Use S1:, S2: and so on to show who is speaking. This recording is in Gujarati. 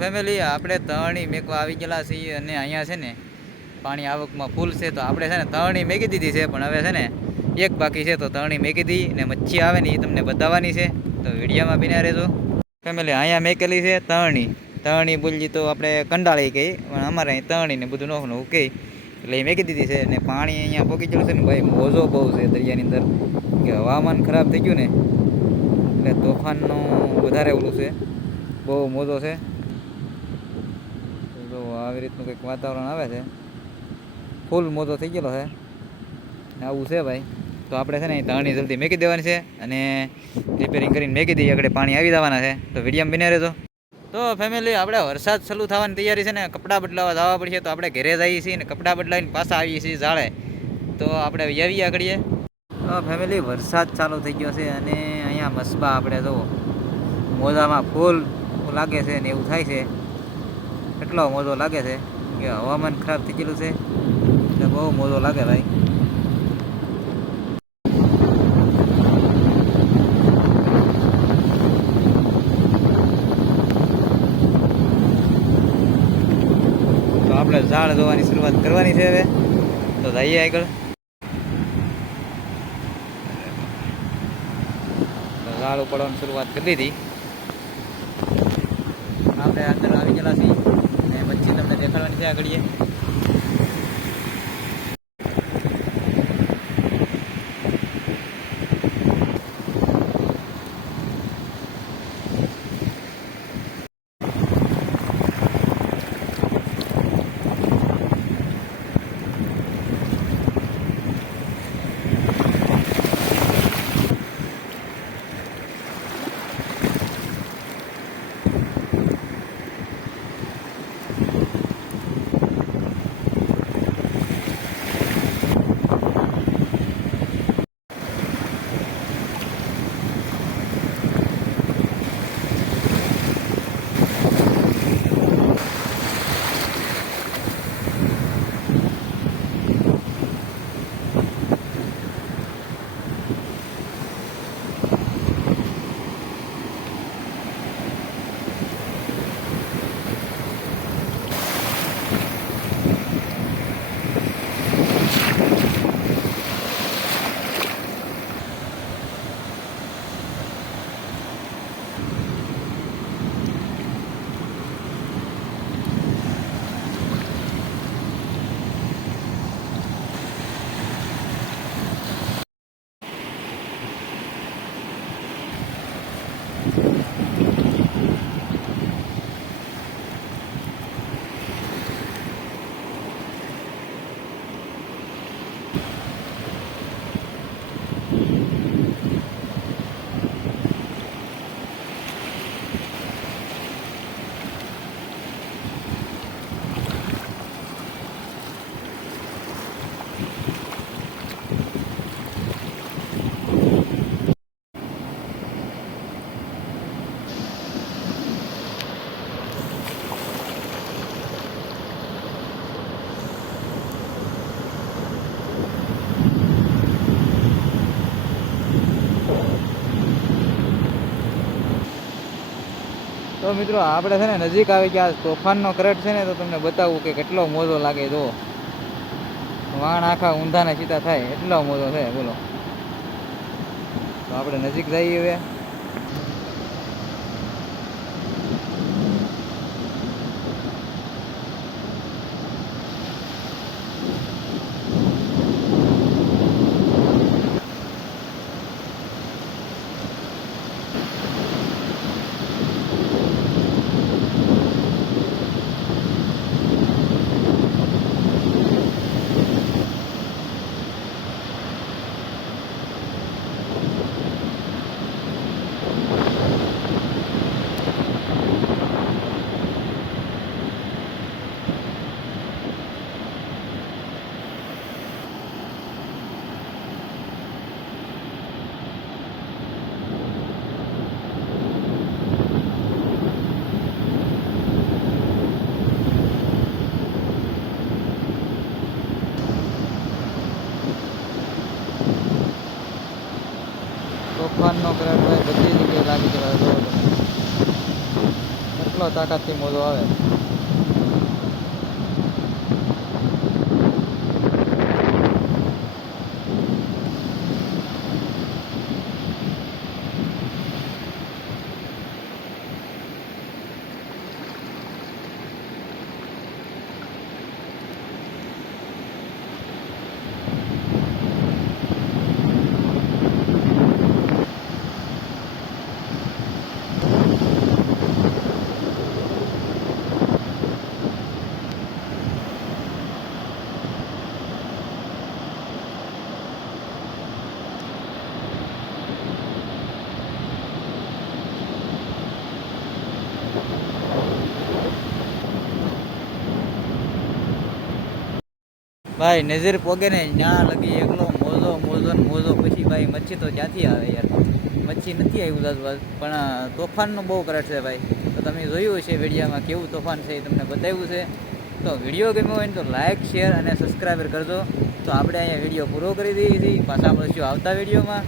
S1: ફેમિલી આપણે તણી મેકવા આવી ગયેલા છીએ અને અહીંયા છે ને પાણી આવકમાં ફૂલ છે, તો આપણે છે ને તણી મેકી દીધી છે, પણ હવે છે ને એક બાકી છે, તો તણી મેકી દી ને મચ્છી આવે ને એ તમને બતાવવાની છે, તો વિડીયોમાં બિના રહેજો. ફેમિલી અહીંયા મેકેલી છે તણી તણી બોલી તો આપણે કંડાળી કહી પણ અમારે અહીં તણી ને બધું નોખનું કહી એટલે એ મેકી દીધી છે ને પાણી અહીંયા પોકી ગયેલું છે ને ભાઈ, મોજો બહુ છે દરિયાની અંદર, કે હવામાન ખરાબ થઈ ગયું ને, એટલે તોફાનનું વધારે ઓલું છે, બહુ મોજો છે. તો આવી રીતનું કંઈક વાતાવરણ આવે છે. ફૂલ મોજો થઈ ગયેલો છે. આવું છે ભાઈ. તો આપણે છે ને ધાણી જલ્દી મેકી દેવાની છે અને રિપેરિંગ કરીને મેકી દઈએ. આગળ પાણી આવી જવાના છે. તો વીડિયો બને રહેજો. તો ફેમિલી આપણે વરસાદ ચાલુ થવાની તૈયારી છે ને, કપડાં બદલાવા જવા પડશે તો આપણે ઘરે જઈએ છીએ ને કપડાં બદલાવીને પાછા આવીએ છીએ ઝાડે. તો આપણે આવીએ આગળીએ. ફેમિલી વરસાદ ચાલુ થઈ ગયો છે અને અહીંયા મસબા આપણે જો મોજામાં ફૂલ લાગે છે ને એવું થાય છે. એટલો મોજો લાગે છે. કે હવામાન ખરાબ થઈ ગયેલું છે. એટલે બહુ મોજો લાગે ભાઈ. તો આપણે ઝાડ ધોવાની શરૂઆત કરવાની છે હવે. તો જઈએ આગળ. ઝાડ ઉપાડવાની શરૂઆત કરી દીધી. આપણે અંદર આવી ગયેલા છીએ. મચ્છી તમને દેખાડવાની છે આગળીએ તો મિત્રો, આપણે છે ને નજીક આવી ગયા. તોફાનનો કરટ છે ને, તો તમને બતાવું કે કેટલો મોજો લાગે. જો, વાણ આખા ઊંધાને સીધા થાય. એટલો મોજો છે, બોલો. તો આપણે નજીક જઈએ હવે. નો કરંટ હોય બધી જગ્યાએ લાગી જવાય એટલો તાકાતથી મોજો આવે. ભાઈ, નજર પોગે ને ત્યાં લગી એકલો મોજો મોજો ને મોજો. પછી ભાઈ, મચ્છી તો જ્યાંથી આવે યાર? મચ્છી નથી આવ્યું દાદુ પણ તોફાનનો બહુ કરટ છે ભાઈ. તો તમે જોયું હશે વિડીયામાં કેવું તોફાન છે એ તમને બતાવ્યું છે. તો વીડિયો ગમ્યો હોય ને તો લાઇક શેર અને સબસ્ક્રાઈબર કરજો. તો આપણે અહીંયા વીડિયો પૂરો કરી દઈએ છીએ. પાછા મળશું આવતા વિડીયોમાં.